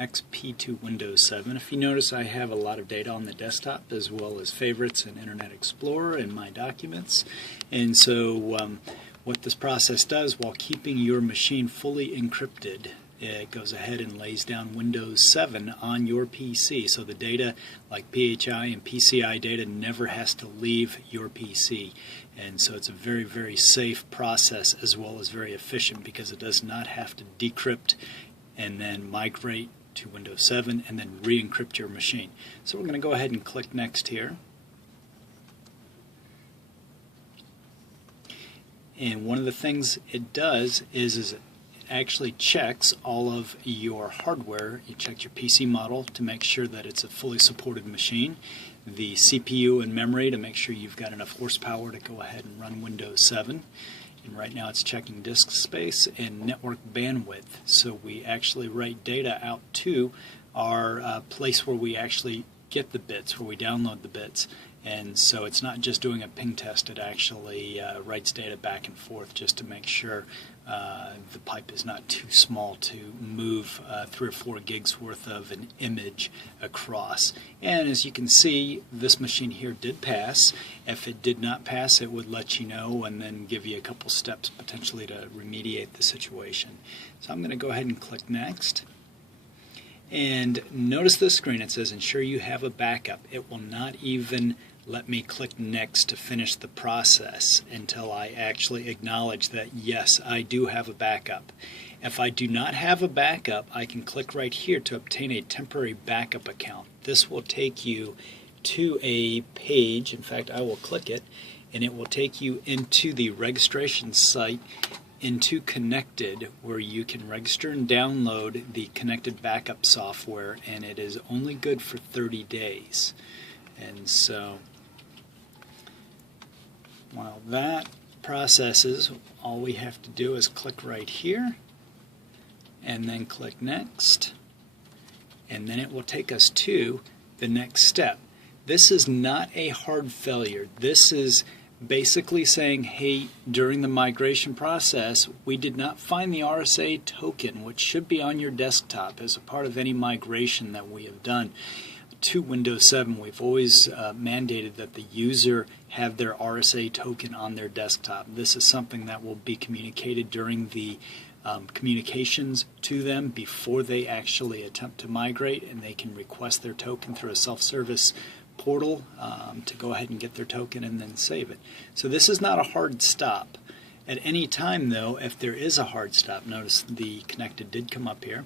XP to Windows 7. If you notice, I have a lot of data on the desktop as well as favorites in Internet Explorer and my documents. And so what this process does, while keeping your machine fully encrypted, it goes ahead and lays down Windows 7 on your PC. So the data like PHI and PCI data never has to leave your PC. And so it's a very, very safe process as well as very efficient because it does not have to decrypt and then migrate to Windows 7 and then re-encrypt your machine. So we're going to go ahead and click Next here. And one of the things it does is it actually checks all of your hardware. You check your PC model to make sure that it's a fully supported machine, the CPU and memory to make sure you've got enough horsepower to go ahead and run Windows 7. And right now it's checking disk space and network bandwidth. So we actually write data out to our place where we actually get the bits, where we download the bits. And so it's not just doing a ping test, it actually writes data back and forth just to make sure the pipe is not too small to move 3 or 4 gigs worth of an image across. And as you can see, this machine here did pass. If it did not pass, it would let you know and then give you a couple steps potentially to remediate the situation. So I'm going to go ahead and click Next. And notice this screen, it says ensure you have a backup. It will not even let me click Next to finish the process until I actually acknowledge that yes, I do have a backup. If I do not have a backup, I can click right here to obtain a temporary backup account. This will take you to a page, in fact I will click it, and it will take you into the registration site into Connected, where you can register and download the Connected backup software, and it is only good for 30 days. And so while that processes, all we have to do is click right here and then click Next, and then it will take us to the next step. This is not a hard failure. This is basically saying, hey, during the migration process, we did not find the RSA token, which should be on your desktop as a part of any migration that we have done to Windows 7. We've always mandated that the user have their RSA token on their desktop. This is something that will be communicated during the communications to them before they actually attempt to migrate, and they can request their token through a self-service portal to go ahead and get their token and then save it. So this is not a hard stop. At any time though, if there is a hard stop, notice the Connected did come up here.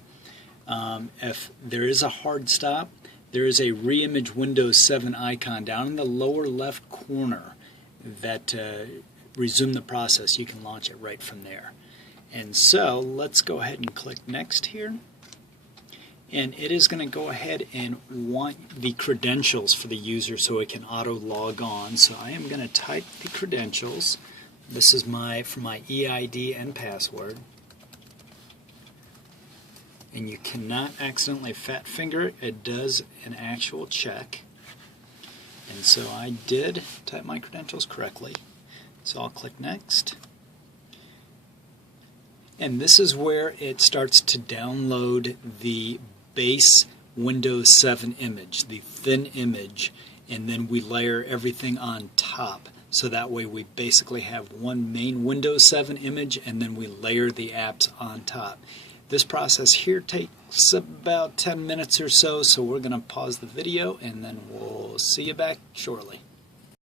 If there is a hard stop, there is a Reimage Windows 7 icon down in the lower left corner that resume the process. You can launch it right from there. And so let's go ahead and click Next here. And it is going to go ahead and want the credentials for the user so it can auto log on. So I am going to type the credentials. This is for my EID and password. And you cannot accidentally fat finger it. It does an actual check. And so I did type my credentials correctly. So I'll click Next. And this is where it starts to download the base Windows 7 image, the thin image, and then we layer everything on top. So that way we basically have one main Windows 7 image and then we layer the apps on top. This process here takes about 10 minutes or so, so we're going to pause the video and then we'll see you back shortly.